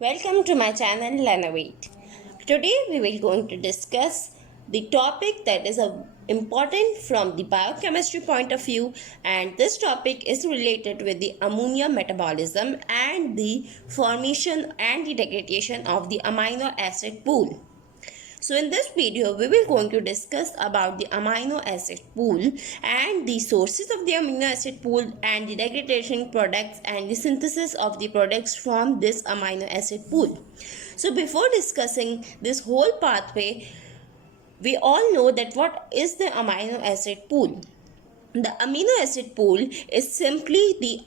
Welcome to my channel Learnovate. Today we will going to discuss the topic that is important from the biochemistry point of view, and this topic is related with the ammonia metabolism and the formation and the degradation of the amino acid pool. So in this video, we will going to discuss about the amino acid pool and the sources of the amino acid pool and the degradation products and the synthesis of the products from this amino acid pool. So before discussing this whole pathway, we all know that what is the amino acid pool. The amino acid pool is simply the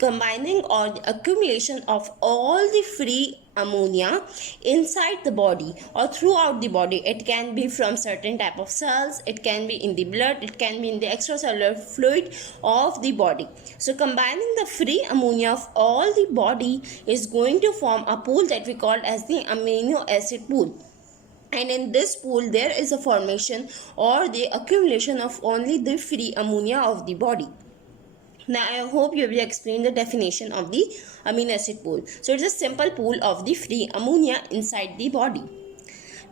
combining or the accumulation of all the free ammonia inside the body or throughout the body. It can be from certain type of cells, it can be in the blood, it can be in the extracellular fluid of the body. So combining the free ammonia of all the body is going to form a pool that we call as the amino acid pool. And in this pool there is a formation or the accumulation of only the free ammonia of the body. Now I hope you will explain the definition of the amino acid pool. So it's a simple pool of the free ammonia inside the body.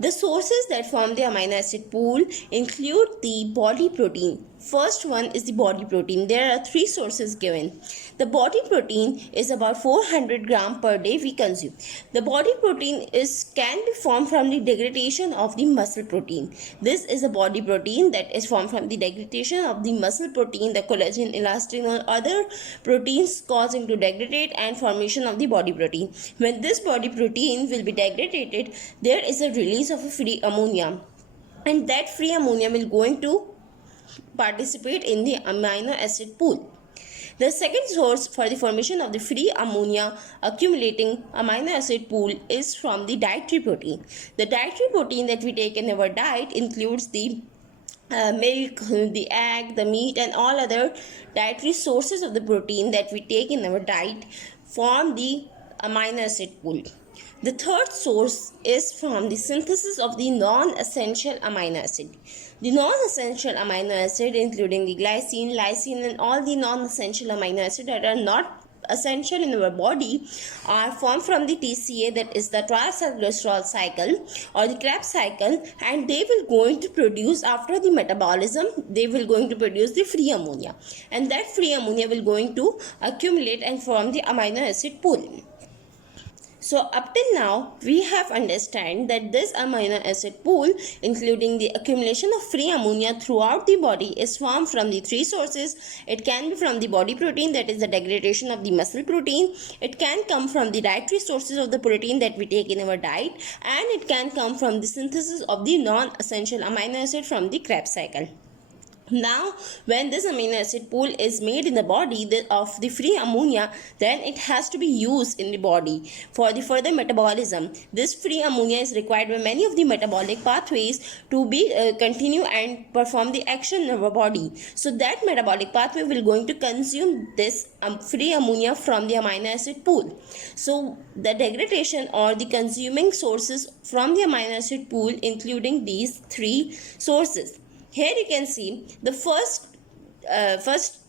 The sources that form the amino acid pool include the body protein. First one is the body protein. There are three sources given. The body protein is about 400 gram per day we consume. The body protein can be formed from the degradation of the muscle protein. This is a body protein that is formed from the degradation of the muscle protein, the collagen, elastin or other proteins causing to degrade and formation of the body protein. When this body protein will be degraded, there is a release of a free ammonia, and that free ammonia will going to participate in the amino acid pool. The second source for the formation of the free ammonia accumulating amino acid pool is from the dietary protein. The dietary protein that we take in our diet includes the milk, the egg, the meat and all other dietary sources of the protein that we take in our diet form the amino acid pool. The third source is from the synthesis of the non-essential amino acid. The non-essential amino acid, including the glycine, lysine and all the non-essential amino acid that are not essential in our body, are formed from the TCA, that is the triacylglycerol cycle or the Krebs cycle, and they will going to produce, after the metabolism, they will going to produce the free ammonia, and that free ammonia will going to accumulate and form the amino acid pool. So up till now, we have understand that this amino acid pool, including the accumulation of free ammonia throughout the body, is formed from the three sources. It can be from the body protein, that is the degradation of the muscle protein. It can come from the dietary sources of the protein that we take in our diet, and it can come from the synthesis of the non-essential amino acid from the Krebs cycle. Now, when this amino acid pool is made in the body of the free ammonia, then it has to be used in the body for the further metabolism. This free ammonia is required by many of the metabolic pathways to be continue and perform the action in our body. So that metabolic pathway will going to consume this free ammonia from the amino acid pool. So the degradation or the consuming sources from the amino acid pool, including these three sources. Here you can see the first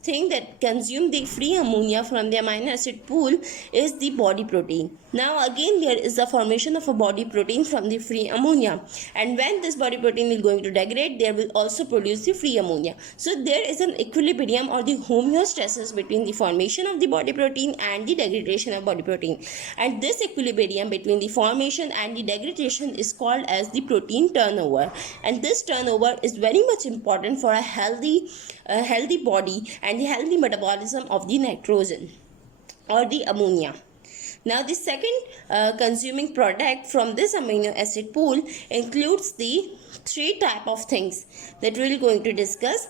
thing that consume the free ammonia from the amino acid pool is the body protein. Now again there is the formation of a body protein from the free ammonia, and when this body protein is going to degrade, there will also produce the free ammonia. So there is an equilibrium or the homeostasis between the formation of the body protein and the degradation of body protein, and this equilibrium between the formation and the degradation is called as the protein turnover, and this turnover is very much important for a healthy body and the healthy metabolism of the nitrogen or the ammonia. Now the second consuming product from this amino acid pool includes the three type of things that we're going to discuss.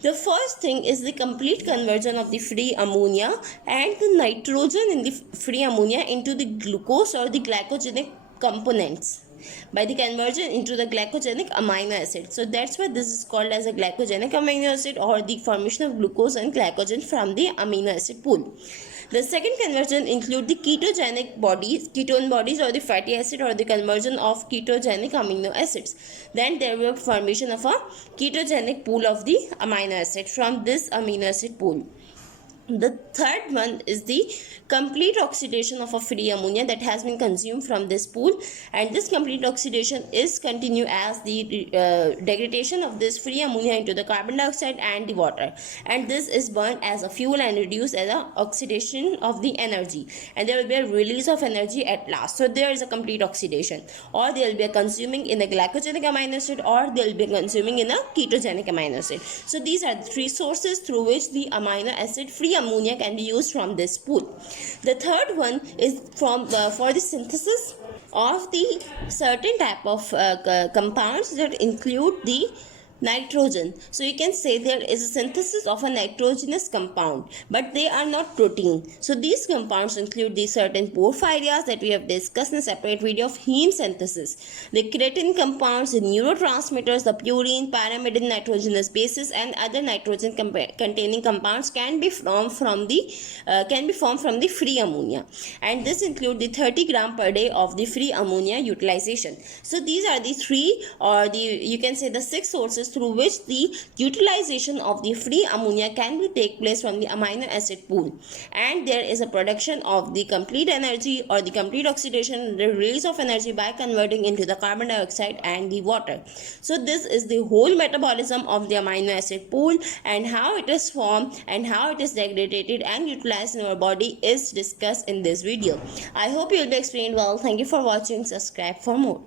The first thing is the complete conversion of the free ammonia and the nitrogen in the free ammonia into the glucose or the glycogenic components by the conversion into the glycogenic amino acid. So that's why this is called as a glycogenic amino acid, or the formation of glucose and glycogen from the amino acid pool. The second conversion include the ketone bodies or the fatty acid, or the conversion of ketogenic amino acids. Then there will be formation of a ketogenic pool of the amino acid from this amino acid pool. The third one is the complete oxidation of a free ammonia that has been consumed from this pool, and this complete oxidation is continue as the degradation of this free ammonia into the carbon dioxide and the water, and this is burned as a fuel and reduced as a oxidation of the energy, and there will be a release of energy at last. So there is a complete oxidation, or they will be consuming in a glycogenic amino acid, or they will be consuming in a ketogenic amino acid. So these are the three sources through which the amino acid free ammonia can be used from this pool. The third one is from for the synthesis of the certain type of compounds that include the nitrogen. So you can say there is a synthesis of a nitrogenous compound, but they are not protein. So these compounds include the certain porphyrias that we have discussed in a separate video of heme synthesis, the creatine compounds, the neurotransmitters, the purine, pyrimidine, nitrogenous bases, and other nitrogen containing compounds can be formed from the free ammonia, and this include the 30 gram per day of the free ammonia utilization. So these are the three, or you can say the six sources through which the utilization of the free ammonia can be take place from the amino acid pool, and there is a production of the complete energy or the complete oxidation, the release of energy by converting into the carbon dioxide and the water. So this is the whole metabolism of the amino acid pool, and how it is formed and how it is degraded and utilized in our body is discussed in this video. I hope you will be explained well. Thank you for watching. Subscribe for more.